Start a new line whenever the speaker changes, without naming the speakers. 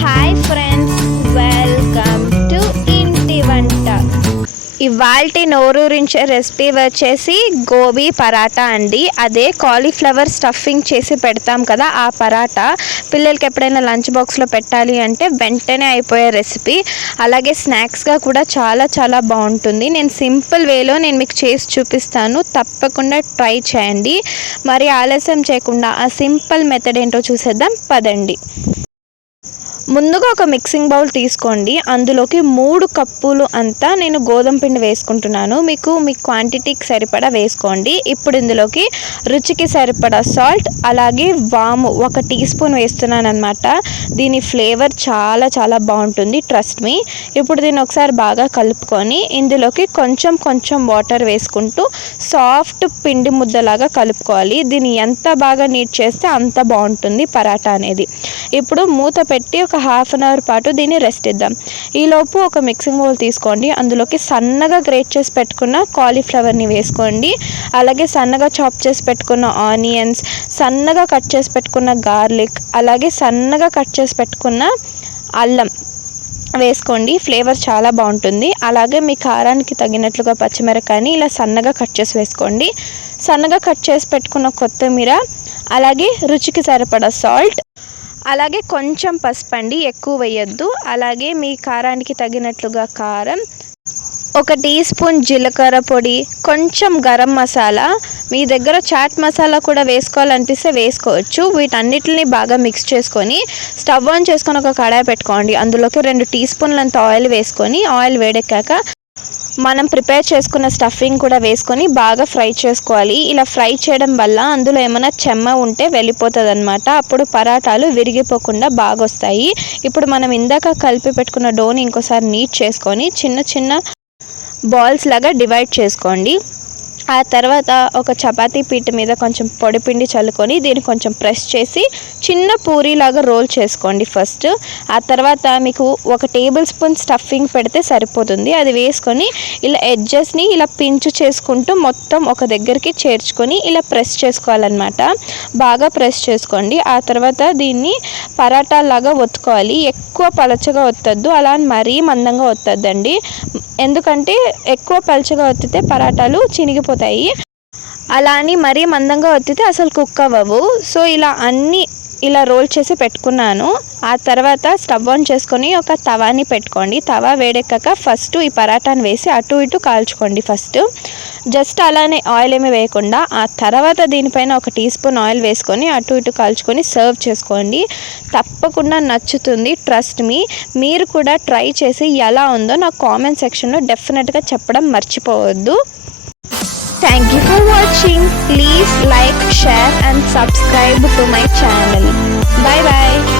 Hi friends welcome to ఇంటి వంట ఇవాల్టి నోరూరించే రెసిపీ వచ్చేసి గోబీ పరాటా అండి. అదే కాలీఫ్లవర్ స్టఫింగ్ చేసి పెడతాం కదా ఆ పరాటా. పిల్లలకి ఎప్పుడైనా లంచ్ బాక్స్లో పెట్టాలి అంటే వెంటనే అయిపోయే రెసిపీ అలాగే స్నాక్స్గా కూడా చాలా చాలా బాగుంటుంది. నేను సింపుల్ వేలో నేను మీకు చేసి చూపిస్తాను. తప్పకుండా ట్రై చేయండి. మరి ఆలస్యం చేయకుండా ఆ సింపుల్ మెథడ్ ఏంటో చూసేద్దాం. పదండి. ముందుగా ఒక మిక్సింగ్ బౌల్ తీసుకోండి. అందులోకి మూడు కప్పులు అంతా నేను గోధుమ పిండి వేసుకుంటున్నాను. మీకు మీ క్వాంటిటీకి సరిపడా వేసుకోండి. ఇప్పుడు ఇందులోకి రుచికి సరిపడా సాల్ట్ అలాగే వాము ఒక టీ స్పూన్ వేస్తున్నాను అనమాట దీని ఫ్లేవర్ చాలా చాలా బాగుంటుంది. ట్రస్ట్ మీ ఇప్పుడు దీన్ని ఒకసారి బాగా కలుపుకొని ఇందులోకి కొంచెం కొంచెం వాటర్ వేసుకుంటూ సాఫ్ట్ పిండి ముద్దలాగా కలుపుకోవాలి. దీన్ని ఎంత బాగా నీట్ చేస్తే అంత బాగుంటుంది పరాటా అనేది. ఇప్పుడు మూత పెట్టి ఒక హాఫ్ అన్ అవర్ పాటు దీన్ని రెస్ట్ ఇద్దాం. ఈలోపు ఒక మిక్సింగ్ బౌల్ తీసుకోండి. అందులోకి సన్నగా గ్రేట్ చేసి పెట్టుకున్న కాలీఫ్లవర్ని వేసుకోండి. అలాగే సన్నగా చాప్ చేసి పెట్టుకున్న ఆనియన్స్ సన్నగా కట్ చేసి పెట్టుకున్న గార్లిక్ అలాగే సన్నగా కట్ చేసి పెట్టుకున్న అల్లం వేసుకోండి. ఫ్లేవర్ చాలా బాగుంటుంది. అలాగే మీ కారానికి తగినట్లుగా పచ్చిమిరకాయని ఇలా సన్నగా కట్ చేసి వేసుకోండి. సన్నగా కట్ చేసి పెట్టుకున్న కొత్తిమీర అలాగే రుచికి సరిపడా సాల్ట్ అలాగే కొంచెం పసుపు అండి ఎక్కువ వేయద్దు. అలాగే మీ కారానికి తగినట్లుగా కారం ఒక టీ స్పూన్ జీలకర్ర పొడి కొంచెం గరం మసాలా. మీ దగ్గర చాట్ మసాలా కూడా వేసుకోవాలనిపిస్తే వేసుకోవచ్చు. వీటన్నిటిని బాగా మిక్స్ చేసుకొని స్టవ్ ఆన్ చేసుకొని ఒక కడాయి పెట్టుకోండి. అందులోకి రెండు టీ స్పూన్లంత ఆయిల్ వేసుకొని ఆయిల్ వేడెక్కాక మనం ప్రిపేర్ చేసుకున్న స్టఫింగ్ కూడా వేసుకొని బాగా ఫ్రై చేసుకోవాలి. ఇలా ఫ్రై చేయడం వల్ల అందులో ఏమైనా చెమ్మ ఉంటే వెళ్ళిపోతుంది అనమాట అప్పుడు పరాటాలు విరిగిపోకుండా బాగా వస్తాయి ఇప్పుడు మనం ఇందాక కలిపి పెట్టుకున్న డోని ఇంకోసారి నీట్ చేసుకొని చిన్న చిన్న బాల్స్ లాగా డివైడ్ చేసుకోండి. ఆ తర్వాత ఒక చపాతీ పీట మీద కొంచెం పొడిపిండి చల్లుకొని దీన్ని కొంచెం ప్రెస్ చేసి చిన్న పూరీలాగా రోల్ చేసుకోండి ఫస్ట్. ఆ తర్వాత మీకు ఒక టేబుల్ స్పూన్ స్టఫింగ్ పెడితే సరిపోతుంది. అది వేసుకొని ఇలా ఎడ్జెస్ని ఇలా పించు చేసుకుంటూ మొత్తం ఒక దగ్గరికి చేర్చుకొని ఇలా ప్రెస్ చేసుకోవాలన్నమాట. బాగా ప్రెస్ చేసుకోండి. ఆ తర్వాత దీన్ని పరాటాలాగా ఒత్తుకోవాలి. ఎక్కువ పలచగా ఒత్తద్దు. అలా మరీ మందంగా ఒత్తద్దండి. ఎందుకంటే ఎక్కువ పలచగా ఒత్తితే పరాటాలు చినిగిపోతాయి. అలా అని మరీ మందంగా ఒత్తితే అసలు కుక్ అవ్వవు. సో ఇలా అన్నీ ఇలా రోల్ చేసి పెట్టుకున్నాను. ఆ తర్వాత స్టవ్ ఆన్ చేసుకొని ఒక తవాని పెట్టుకోండి. తవా వేడెక్కాక ఫస్ట్ ఈ పరాటాని వేసి అటు ఇటు కాల్చుకోండి ఫస్ట్. జస్ట్ అలానే ఆయిల్ ఏమి వేయకుండా ఆ తర్వాత దీనిపైన ఒక టీ స్పూన్ ఆయిల్ వేసుకొని అటు ఇటు కాల్చుకొని సర్వ్ చేసుకోండి. తప్పకుండా నచ్చుతుంది ట్రస్ట్ మీ. మీరు కూడా ట్రై చేసి ఎలా ఉందో నాకు కామెంట్ సెక్షన్లో డెఫినెట్గా చెప్పడం మర్చిపోవద్దు. Thank you for watching. Please like, share and subscribe to my channel. Bye bye.